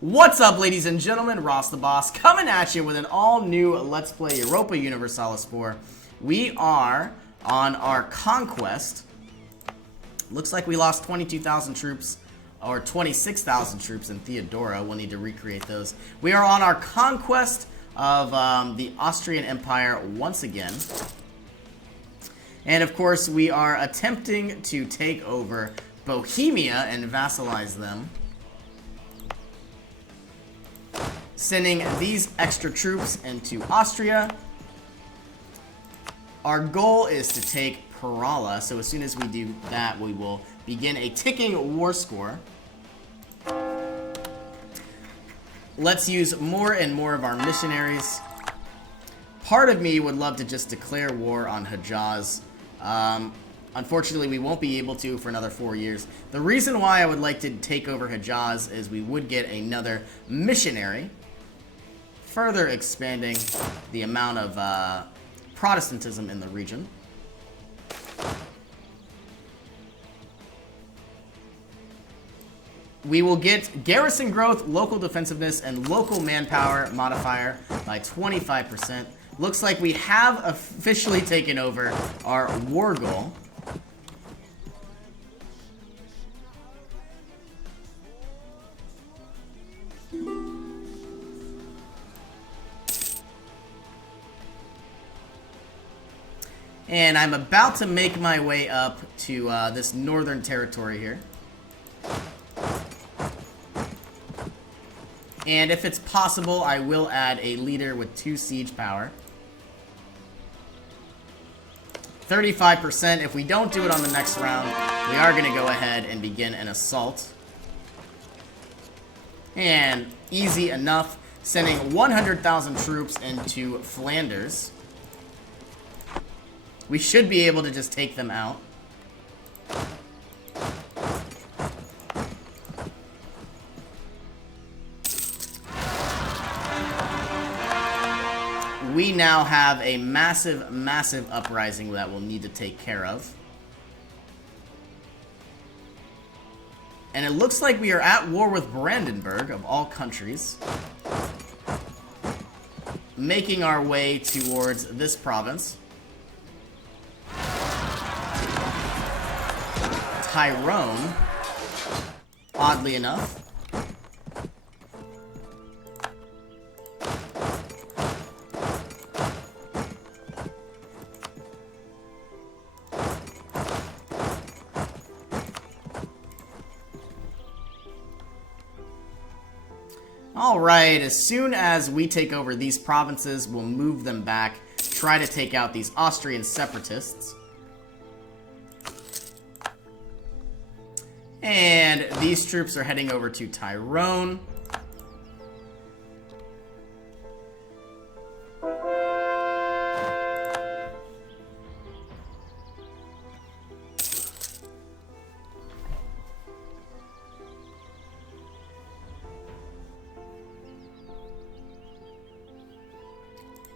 What's up, ladies and gentlemen? Ross the Boss coming at you with an all-new Let's Play Europa Universalis 4. We are on our conquest. Looks like we lost 22,000 troops, or 26,000 troops in Theodora. We'll need to recreate those. We are on our conquest of the Austrian Empire once again. And of course, we are attempting to take over Bohemia and vassalize them. Sending these extra troops into Austria. Our goal is to take Perala, so as soon as we do that, we will begin a ticking war score. Let's use more and more of our missionaries. Part of me would love to just declare war on Hejaz. Unfortunately, we won't be able to for another 4 years. The reason why I would like to take over Hejaz is we would get another missionary, further expanding the amount of Protestantism in the region. We will get garrison growth, local defensiveness, and local manpower modifier by 25%. Looks like we have officially taken over our war goal. And I'm about to make my way up to this northern territory here. And if it's possible, I will add a leader with 2 siege power. 35%. If we don't do it on the next round, we are going to go ahead and begin an assault. And easy enough, sending 100,000 troops into Flanders. We should be able to just take them out. We now have a massive, massive uprising that we'll need to take care of. And it looks like we are at war with Brandenburg, of all countries. Making our way towards this province. Tyrone, oddly enough. Alright, as soon as we take over these provinces, we'll move them back, try to take out these Austrian separatists. And these troops are heading over to Tyrone.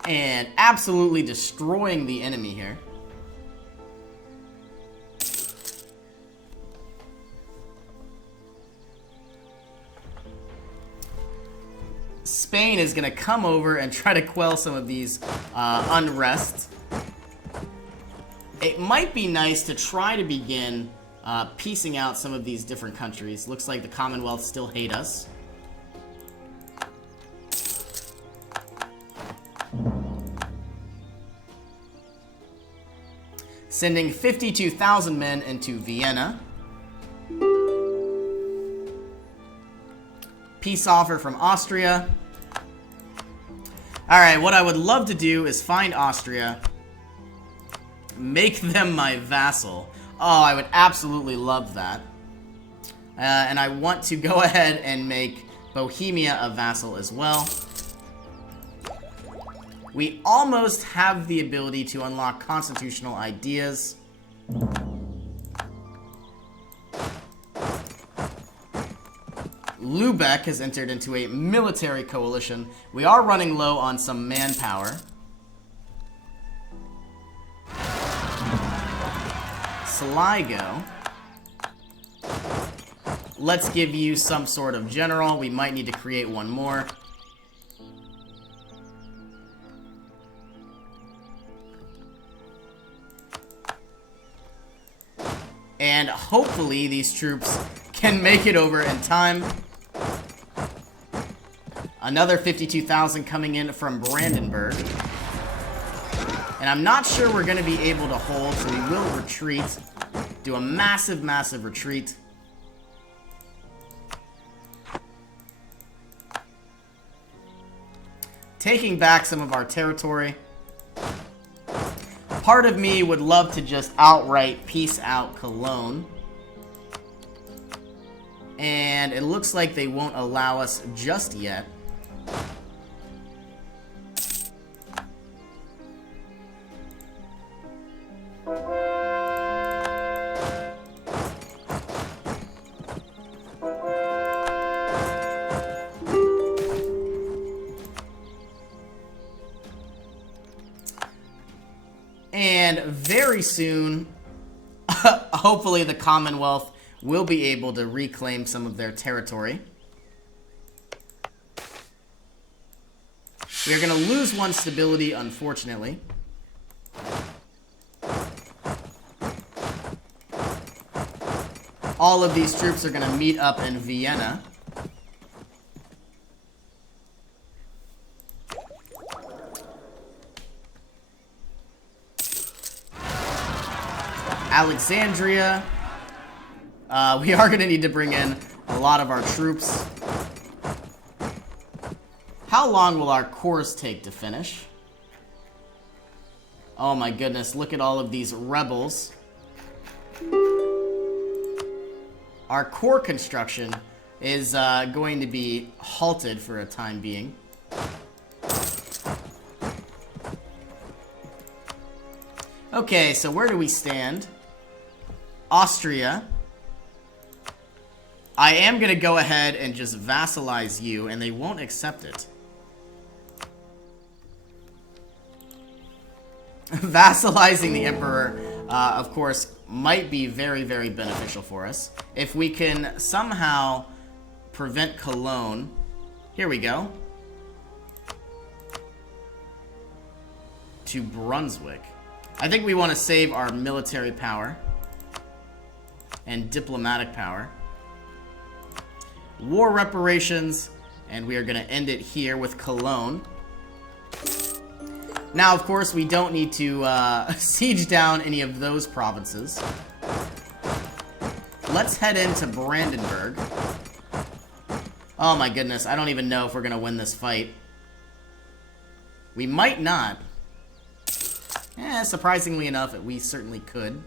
And absolutely destroying the enemy here. Spain is going to come over and try to quell some of these unrest. It might be nice to try to begin piecing out some of these different countries. Looks like the Commonwealth still hate us. Sending 52,000 men into Vienna. Peace offer from Austria. Alright, what I would love to do is find Austria, make them my vassal. Oh, I would absolutely love that. And I want to go ahead and make Bohemia a vassal as well. We almost have the ability to unlock constitutional ideas. Lubeck has entered into a military coalition. We are running low on some manpower. Sligo. Let's give you some sort of general. We might need to create one more. And hopefully these troops can make it over in time. Another 52,000 coming in from Brandenburg. And I'm not sure we're going to be able to hold, so we will retreat. Do a massive, massive retreat. Taking back some of our territory. Part of me would love to just outright peace out Cologne. And it looks like they won't allow us just yet. And very soon, hopefully the Commonwealth will be able to reclaim some of their territory. We are going to lose one stability, unfortunately. All of these troops are going to meet up in Vienna. Alexandria. We are going to need to bring in a lot of our troops. How long will our cores take to finish? Oh my goodness, look at all of these rebels. Our core construction is going to be halted for a time being. Okay, so where do we stand? Austria. I am going to go ahead and just vassalize you, and they won't accept it. Vassalizing the Emperor, of course, might be very, very beneficial for us. If we can somehow prevent Cologne. Here we go. To Brunswick. I think we want to save our military power and diplomatic power. War reparations, and we are going to end it here with Cologne. Now, of course, we don't need to siege down any of those provinces. Let's head into Brandenburg. Oh my goodness, I don't even know if we're going to win this fight. We might not. Surprisingly enough, we certainly could.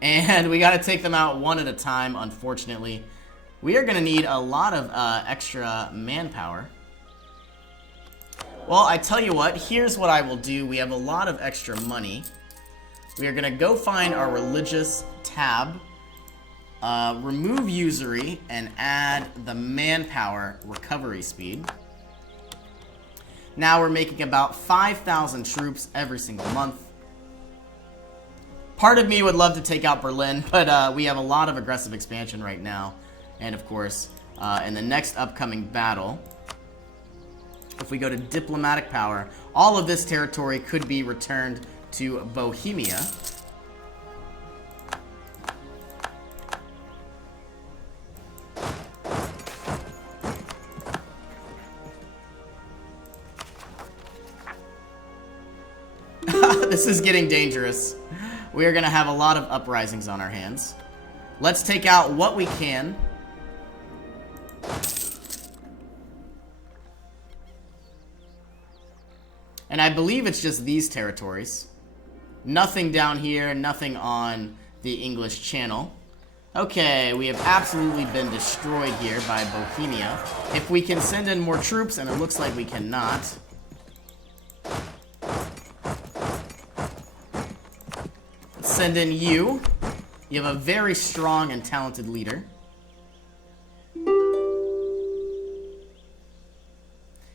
And we got to take them out one at a time, unfortunately. We are going to need a lot of extra manpower. Well, I tell you what, here's what I will do. We have a lot of extra money. We are going to go find our religious tab, remove usury, and add the manpower recovery speed. Now we're making about 5,000 troops every single month. Part of me would love to take out Berlin, but we have a lot of aggressive expansion right now. And of course, in the next upcoming battle, if we go to diplomatic power, all of this territory could be returned to Bohemia. This is getting dangerous. We are going to have a lot of uprisings on our hands. Let's take out what we can. And I believe it's just these territories. Nothing down here, nothing on the English Channel. Okay, we have absolutely been destroyed here by Bohemia. If we can send in more troops, and it looks like we cannot. Send in you. You have a very strong and talented leader.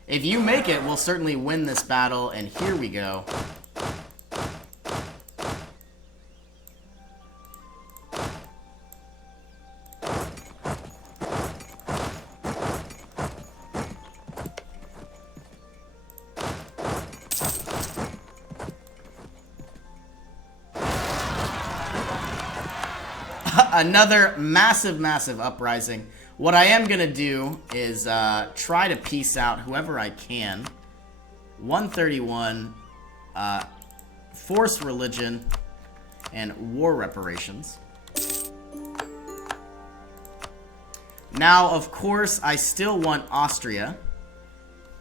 If you make it, we'll certainly win this battle, and here we go. Another massive, massive uprising. What I am going to do is try to peace out whoever I can. 131, force religion, and war reparations. Now, of course, I still want Austria.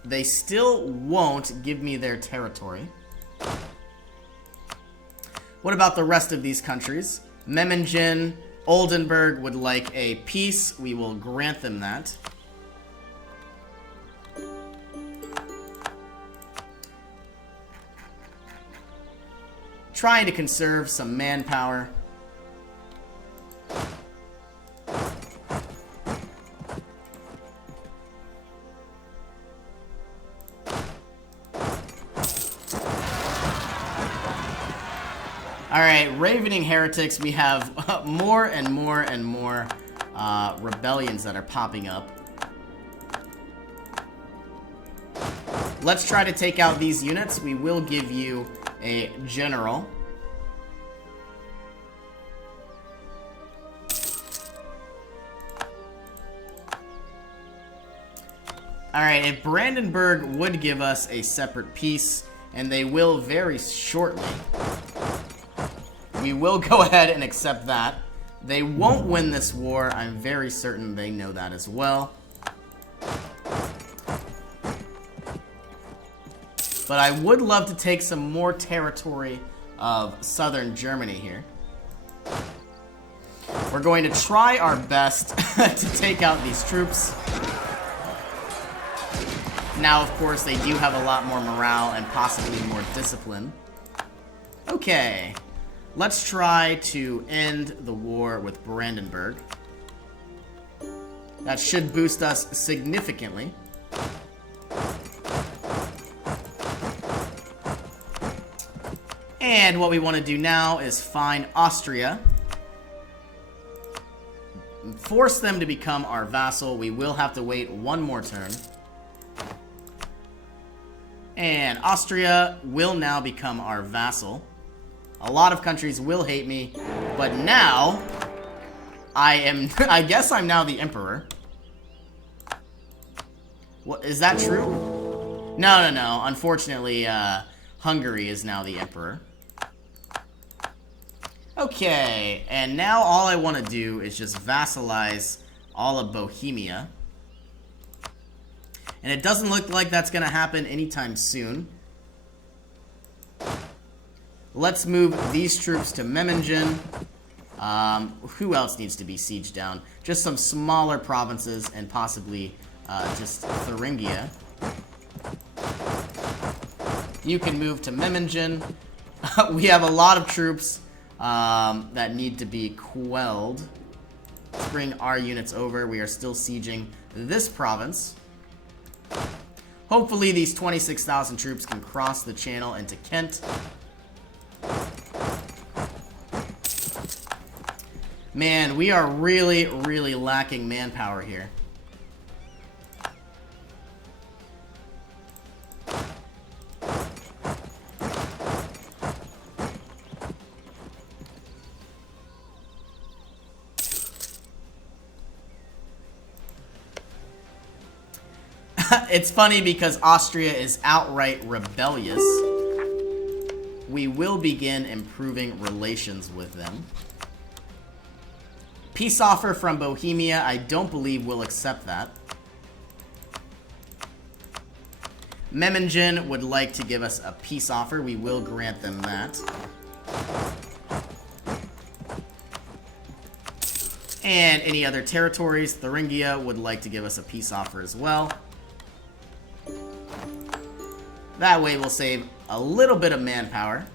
They still won't give me their territory. What about the rest of these countries? Memmingen, Oldenburg would like a peace. We will grant them that. Trying to conserve some manpower. Alright, Ravening Heretics, we have more and more and more rebellions that are popping up. Let's try to take out these units. We will give you a general. Alright, if Brandenburg would give us a separate peace, and they will very shortly, we will go ahead and accept that. They won't win this war. I'm very certain they know that as well. But I would love to take some more territory of southern Germany here. We're going to try our best to take out these troops. Now, of course, they do have a lot more morale and possibly more discipline. Okay. Let's try to end the war with Brandenburg. That should boost us significantly. And what we want to do now is find Austria. Force them to become our vassal. We will have to wait one more turn. And Austria will now become our vassal. A lot of countries will hate me, but now I guess I'm now the emperor. What, is that true? No. Unfortunately, Hungary is now the emperor. Okay, and now all I want to do is just vassalize all of Bohemia. And it doesn't look like that's going to happen anytime soon. Let's move these troops to Memmingen. Who else needs to be sieged down? Just some smaller provinces and possibly just Thuringia. You can move to Memmingen. We have a lot of troops that need to be quelled. Let's bring our units over. We are still sieging this province. Hopefully these 26,000 troops can cross the channel into Kent. Man, we are really, really lacking manpower here. It's funny because Austria is outright rebellious. We will begin improving relations with them. Peace offer from Bohemia, I don't believe we'll accept that. Memmingen would like to give us a peace offer. We will grant them that. And any other territories, Thuringia would like to give us a peace offer as well. That way we'll save a little bit of manpower.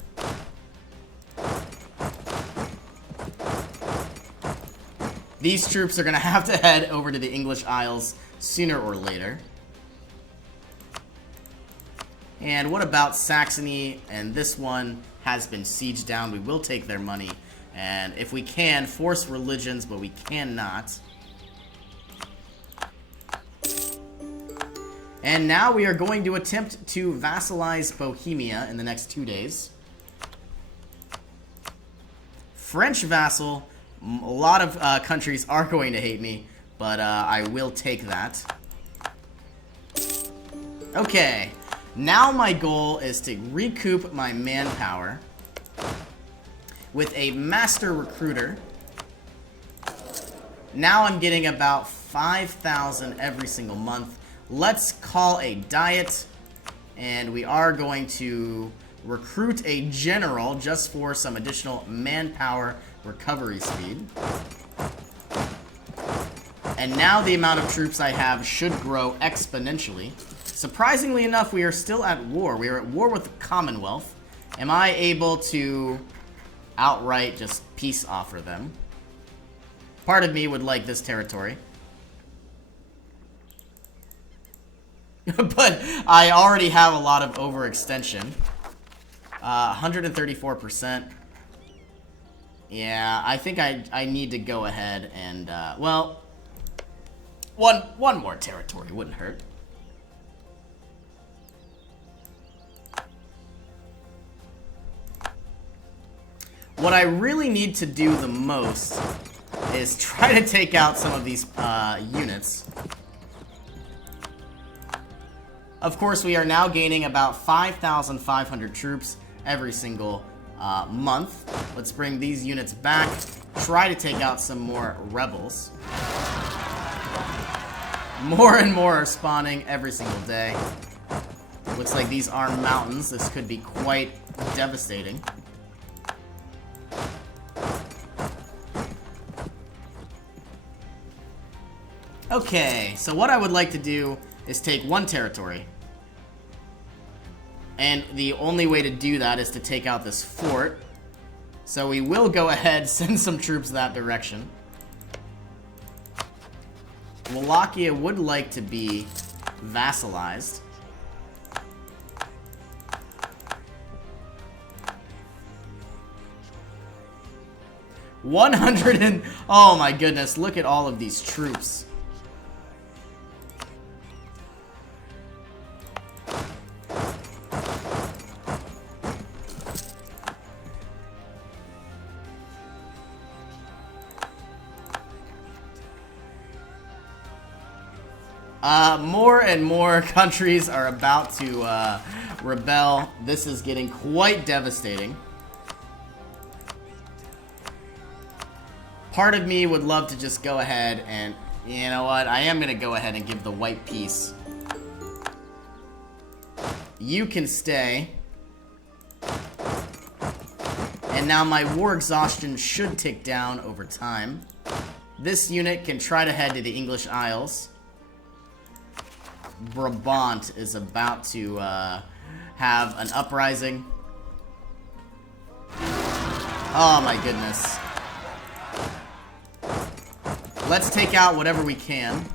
These troops are going to have to head over to the English Isles sooner or later. And what about Saxony? And this one has been sieged down. We will take their money. And if we can, force religions, but we cannot. And now we are going to attempt to vassalize Bohemia in the next 2 days. French vassal, A lot of countries are going to hate me, but I will take that. Okay, now my goal is to recoup my manpower with a master recruiter. Now I'm getting about 5,000 every single month. Let's call a diet, and we are going to recruit a general just for some additional manpower recovery speed. And now the amount of troops I have should grow exponentially. Surprisingly enough, we are still at war. We are at war with the Commonwealth. Am I able to outright just peace offer them? Part of me would like this territory. But I already have a lot of overextension. 134%. Yeah, I think I need to go ahead and, well, one more territory wouldn't hurt. What I really need to do the most is try to take out some of these units. Of course, we are now gaining about 5,500 troops every single month. Let's bring these units back. Try to take out some more rebels. More and more are spawning every single day. Looks like these are mountains. This could be quite devastating. Okay, so what I would like to do is take one territory. And the only way to do that is to take out this fort. So we will go ahead, send some troops that direction. Wallachia would like to be vassalized. Oh my goodness, look at all of these troops. More and more countries are about to rebel. This is getting quite devastating. Part of me would love to just go ahead and, you know what, I am going to go ahead and give the white peace. You can stay. And now my war exhaustion should tick down over time. This unit can try to head to the English Isles. Brabant is about to have an uprising. Oh my goodness. Let's take out whatever we can.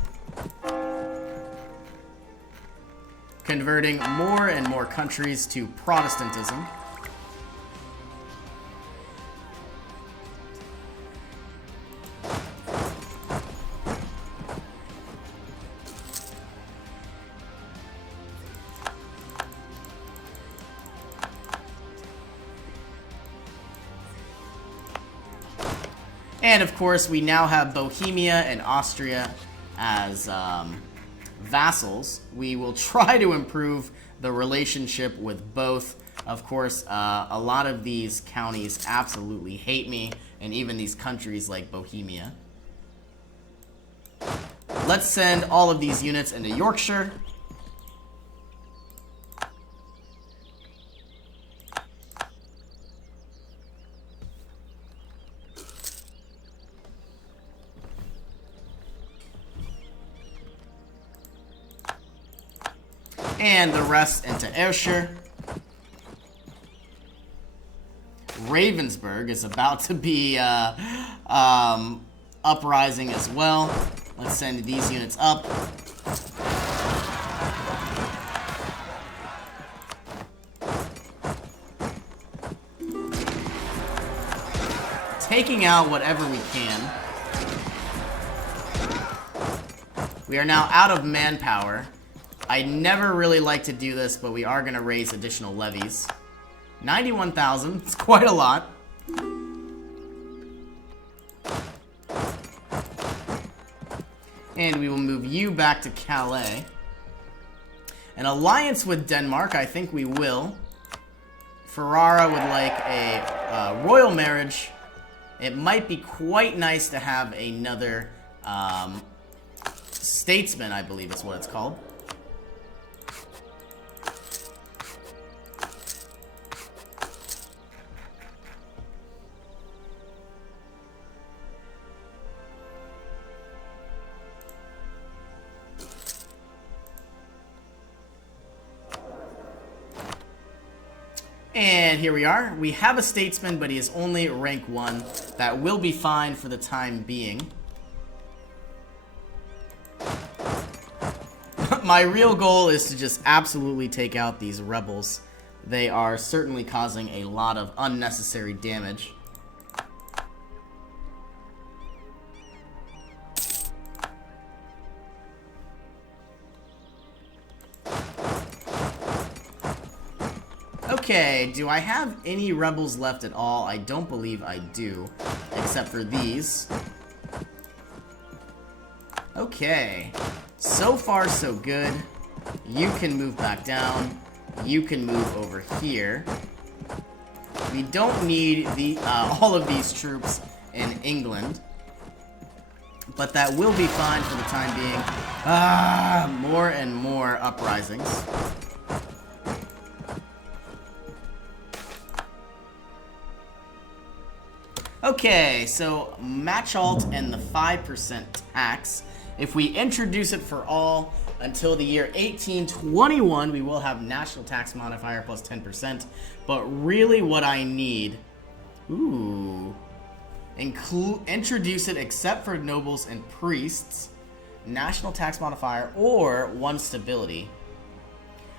Converting more and more countries to Protestantism. And of course, we now have Bohemia and Austria as vassals. We will try to improve the relationship with both. Of course, a lot of these counties absolutely hate me, and even these countries like Bohemia. Let's send all of these units into Yorkshire. And the rest into Ayrshire. Ravensburg is about to be uprising as well. Let's send these units up. Taking out whatever we can. We are now out of manpower. I never really like to do this, but we are going to raise additional levies. 91,000, it's quite a lot. And we will move you back to Calais. An alliance with Denmark, I think we will. Ferrara would like a royal marriage. It might be quite nice to have another statesman, I believe is what it's called. And here we are. We have a statesman, but he is only rank 1. That will be fine for the time being. My real goal is to just absolutely take out these rebels. They are certainly causing a lot of unnecessary damage. Okay, do I have any rebels left at all? I don't believe I do, except for these. Okay, so far so good. You can move back down. You can move over here. We don't need all of these troops in England, but that will be fine for the time being. More and more uprisings. Okay, so match alt and the 5% tax. If we introduce it for all until the year 1821, we will have national tax modifier plus 10%. But really what I need, introduce it except for nobles and priests, national tax modifier, or 1 stability.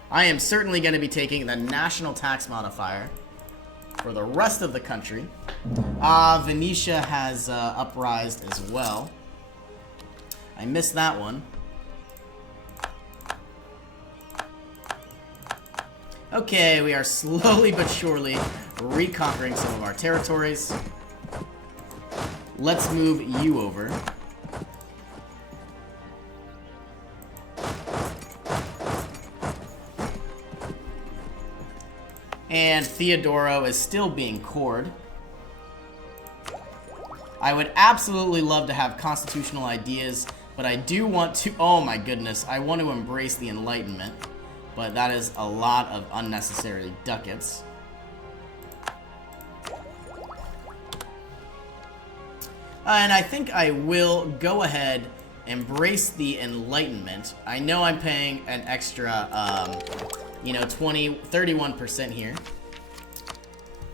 I am certainly going to be taking the national tax modifier for the rest of the country. Venetia has uprised as well. I missed that one. Okay, we are slowly but surely reconquering some of our territories. Let's move you over. And Theodoro is still being cored. I would absolutely love to have constitutional ideas, but I do want to... Oh my goodness, I want to embrace the Enlightenment, but that is a lot of unnecessary ducats. And I think I will go ahead, embrace the Enlightenment. I know I'm paying an extra, 31% here.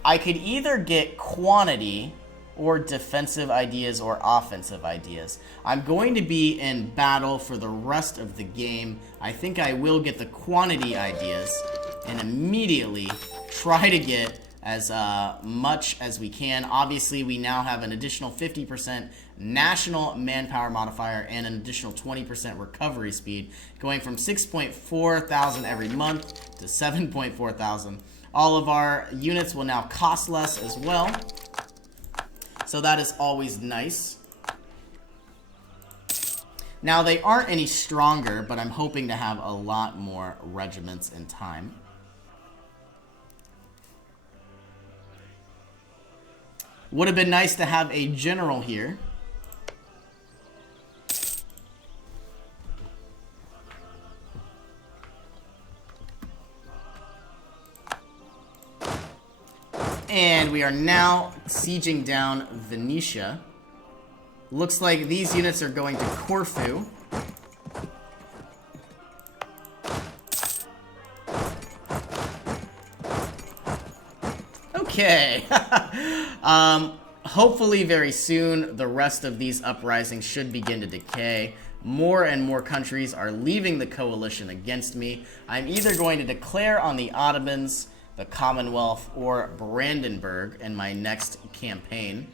I could either get quantity or defensive ideas or offensive ideas. I'm going to be in battle for the rest of the game. I think I will get the quantity ideas and immediately try to get as much as we can. Obviously, we now have an additional 50% national manpower modifier and an additional 20% recovery speed, going from 6.4 thousand every month to 7.4 thousand. All of our units will now cost less as well, so that is always nice. Now, they aren't any stronger, but I'm hoping to have a lot more regiments in time. Would have been nice to have a general here. And we are now sieging down Venetia. Looks like these units are going to Corfu. Okay. Hopefully very soon the rest of these uprisings should begin to decay. More and more countries are leaving the coalition against me. I'm either going to declare on the Ottomans, the Commonwealth, or Brandenburg in my next campaign.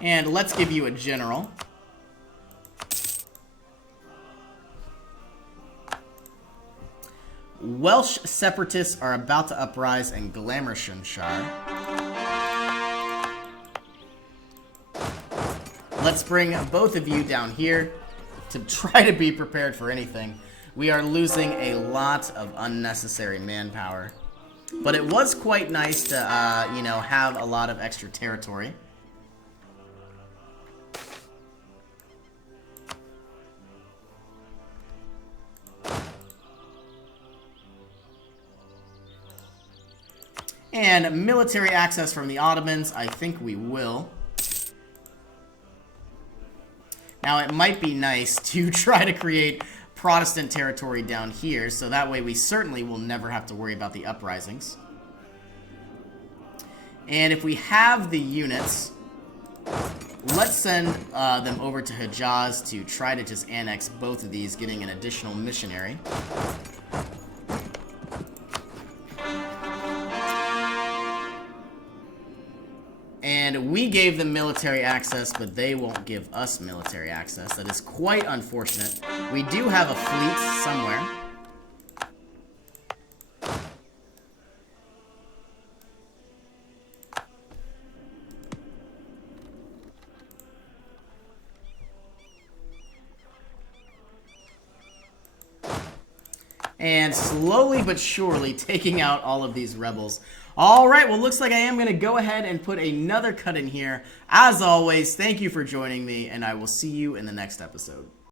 And let's give you a general. Welsh separatists are about to uprise in Glamorganshire. Let's bring both of you down here to try to be prepared for anything. We are losing a lot of unnecessary manpower. But it was quite nice to, you know, have a lot of extra territory. And military access from the Ottomans, I think we will. Now, it might be nice to try to create Protestant territory down here, so that way we certainly will never have to worry about the uprisings. And if we have the units, let's send them over to Hejaz to try to just annex both of these, getting an additional missionary. And we gave them military access, but they won't give us military access. That is quite unfortunate. We do have a fleet somewhere. And slowly but surely taking out all of these rebels. Alright, well, looks like I am going to go ahead and put another cut in here. As always, thank you for joining me, and I will see you in the next episode.